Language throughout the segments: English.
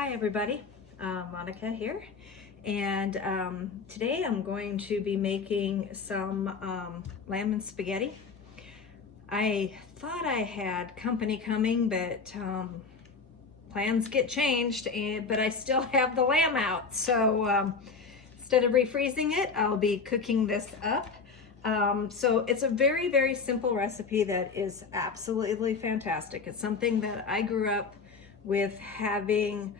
Hi everybody, Monica here, and today I'm going to be making some lamb and spaghetti. I thought I had company coming, but plans get changed, but I still have the lamb out. So instead of refreezing it, I'll be cooking this up. So it's a very, very simple recipe that is absolutely fantastic. It's something that I grew up with having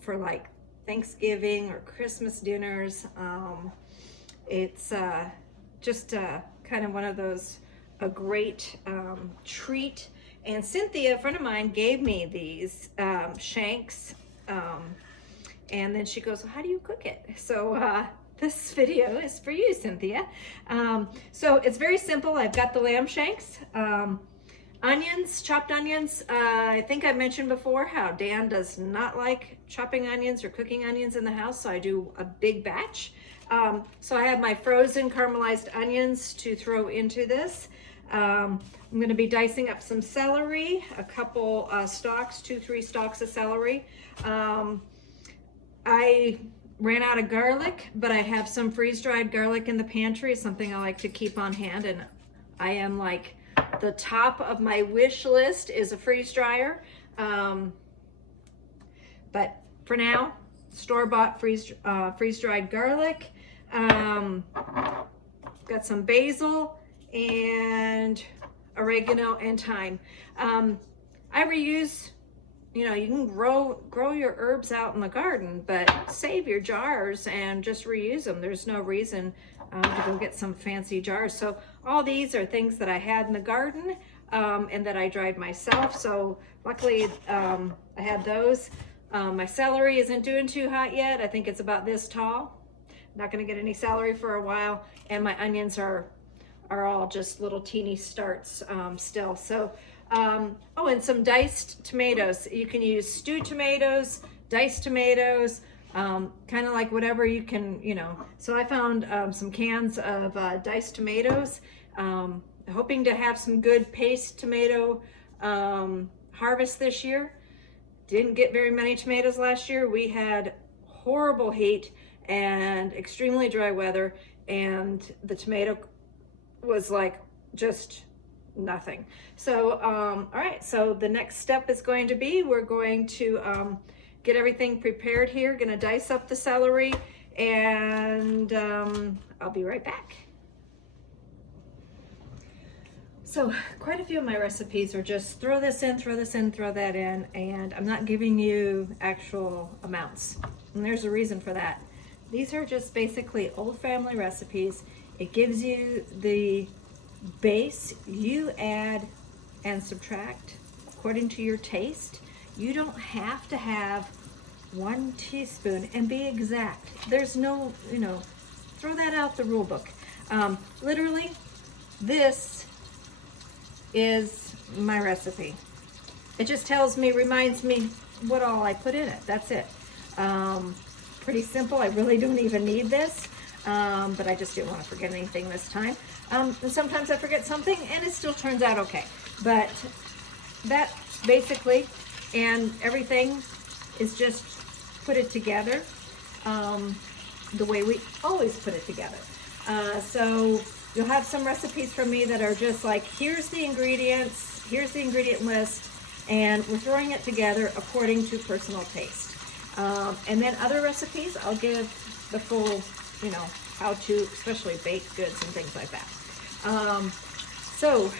for like Thanksgiving or Christmas dinners. It's just kind of one of those, a great treat. And Cynthia, a friend of mine, gave me these Shanks, and then she goes, well, how do you cook it? So this video is for you, Cynthia. So it's very simple. I've got the lamb shanks, onions, chopped onions. I think I mentioned before how Dan does not like chopping onions or cooking onions in the house, so I do a big batch. So I have my frozen caramelized onions to throw into this. I'm going to be dicing up some celery, a couple stalks, 2-3 stalks of celery. I ran out of garlic, but I have some freeze-dried garlic in the pantry, something I like to keep on hand, and I am like, the top of my wish list is a freeze dryer. But for now, store-bought freeze-dried garlic. Got some basil and oregano and thyme. I reuse, you know, you can grow your herbs out in the garden, but save your jars and just reuse them. There's no reason to go get some fancy jars. So all these are things that I had in the garden and that I dried myself. So luckily I had those. My celery isn't doing too hot yet. I think it's about this tall. Not gonna get any celery for a while. And my onions are all just little teeny starts still. So, oh, and some diced tomatoes. You can use stewed tomatoes, diced tomatoes, kind of like whatever you can, you know. So I found some cans of diced tomatoes, hoping to have some good paste tomato harvest this year. Didn't get very many tomatoes last year. We had horrible heat and extremely dry weather, and the tomato was like just nothing. So all right, so the next step is going to be, we're going to get everything prepared here. Gonna dice up the celery, and I'll be right back. So quite a few of my recipes are just throw this in, throw this in, throw that in, and I'm not giving you actual amounts. And there's a reason for that. These are just basically old family recipes. It gives you the base. You add and subtract according to your taste. You don't have to have 1 teaspoon and be exact. There's no, you know, throw that out the rule book. Literally, this is my recipe. It just tells me, reminds me what all I put in it. That's it. Pretty simple. I really don't even need this, but I just didn't want to forget anything this time. And sometimes I forget something and it still turns out okay. But that basically, and everything is just put it together the way we always put it together. So you'll have some recipes from me that are just like, here's the ingredients, here's the ingredient list, and we're throwing it together according to personal taste. And then other recipes, I'll give the full, you know, how to, especially baked goods and things like that. So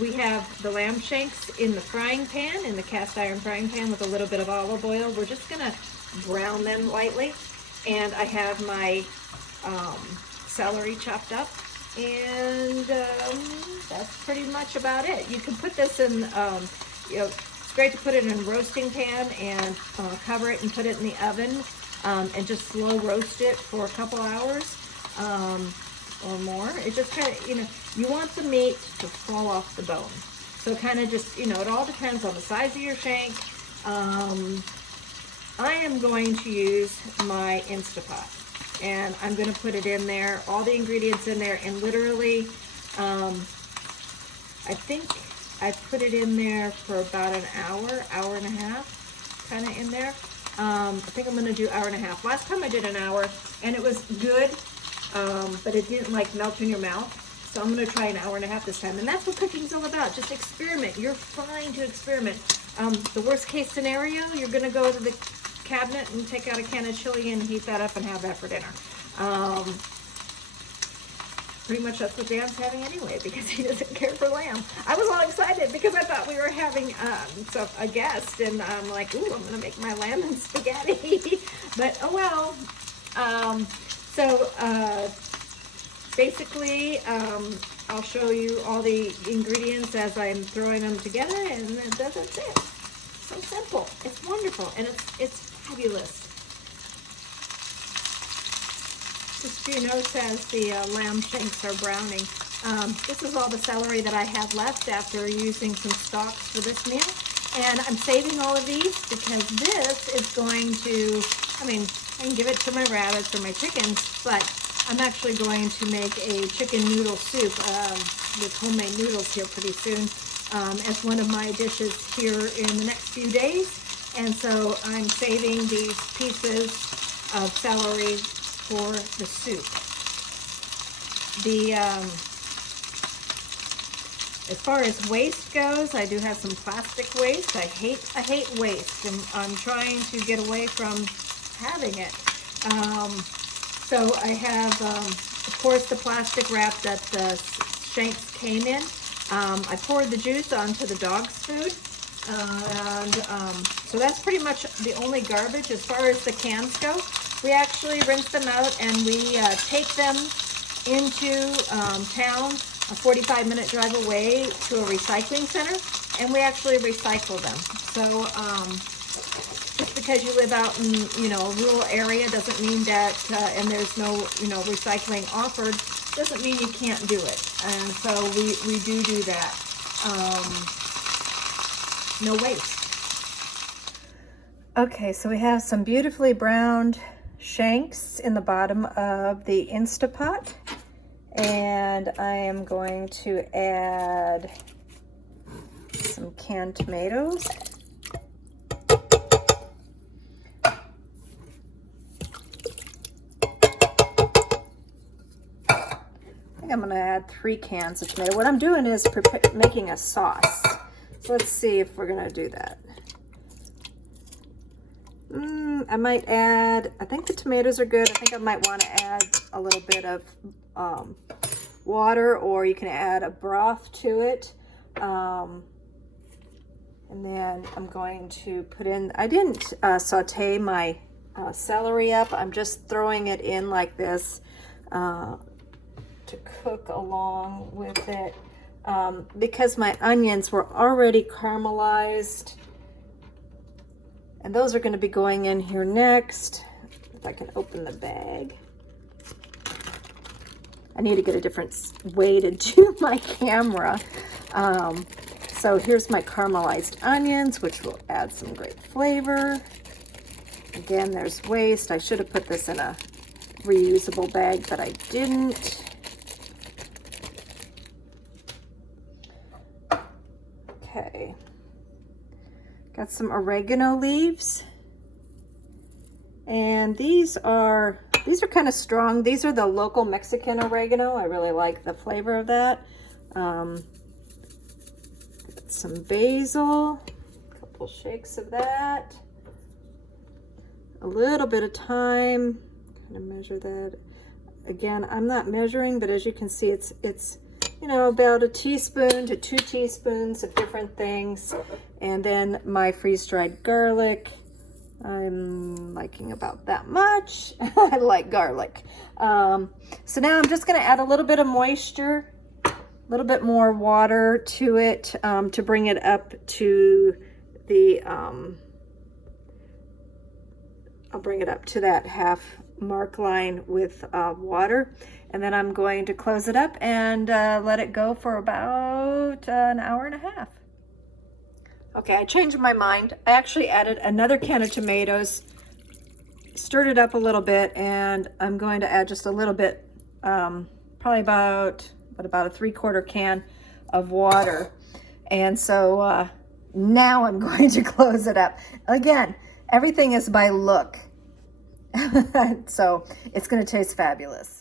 we have the lamb shanks in the frying pan, in the cast iron frying pan with a little bit of olive oil. We're just gonna brown them lightly. And I have my celery chopped up, and that's pretty much about it. You can put this in, you know, it's great to put it in a roasting pan and cover it and put it in the oven and just slow roast it for a couple hours or more. It just kind of, you know, you want the meat to fall off the bone. So kind of just, you know, it all depends on the size of your shank. I am going to use my Instapot, and I'm going to put it in there, all the ingredients in there, and literally, I think I put it in there for about an hour, hour and a half. kind of in there. I think I'm gonna do hour and a half. Last time I did an hour and it was good, but it didn't like melt in your mouth. So I'm gonna try an hour and a half this time. And that's what cooking's all about, just experiment. You're fine to experiment. The worst case scenario, you're gonna go to the cabinet and take out a can of chili and heat that up and have that for dinner. Pretty much that's what Dan's having anyway, because he doesn't care for lamb. I was all excited because I thought we were having a guest, and I'm like, ooh, I'm gonna make my lamb and spaghetti. But oh well. Basically, I'll show you all the ingredients as I'm throwing them together, and that's it. So simple. It's wonderful, and it's fabulous. Just so you notice, as the lamb shanks are browning, this is all the celery that I have left after using some stalks for this meal. And I'm saving all of these because this is going to, I mean, I can give it to my rabbits or my chickens, but I'm actually going to make a chicken noodle soup with homemade noodles here pretty soon as one of my dishes here in the next few days. And so I'm saving these pieces of celery for the soup. As far as waste goes, I do have some plastic waste. I hate waste, and I'm trying to get away from having it. So I have, of course, the plastic wrap that the shanks came in. I poured the juice onto the dog's food. So that's pretty much the only garbage. As far as the cans go, we actually rinse them out and we take them into town, a 45-minute drive away, to a recycling center, and we actually recycle them. So just because you live out in, a rural area doesn't mean that, and there's no, recycling offered, doesn't mean you can't do it. And so we do that. No waste. Okay, so we have some beautifully browned shanks in the bottom of the Instapot, and I am going to add some canned tomatoes. I'm going to add 3 cans of tomato. What I'm doing is making a sauce. So let's see if we're going to do that. I might add, I think the tomatoes are good. I think I might want to add a little bit of water, or you can add a broth to it. And then I'm going to put in, I didn't saute my celery up. I'm just throwing it in like this to cook along with it, because my onions were already caramelized, and those are going to be going in here next. If I can open the bag. I need to get a different way to do my camera. So here's my caramelized onions, which will add some great flavor. Again, there's waste. I should have put this in a reusable bag, but I didn't. Okay, got some oregano leaves, and these are kind of strong. These are the local Mexican oregano. I really like the flavor of that. Got some basil, a couple shakes of that, a little bit of thyme. Kind of measure that. Again, I'm not measuring, but as you can see, it's about a teaspoon to 2 teaspoons of different things. And then my freeze-dried garlic. I'm liking about that much. I like garlic. So now I'm just going to add a little bit of moisture, a little bit more water to it, to bring it up to the, I'll bring it up to that half mark line with water. And then I'm going to close it up and let it go for about an hour and a half. Okay, I changed my mind. I actually added another can of tomatoes, stirred it up a little bit, and I'm going to add just a little bit, probably about a 3/4 can of water. And so Now I'm going to close it up. Again, everything is by look. So it's going to taste fabulous.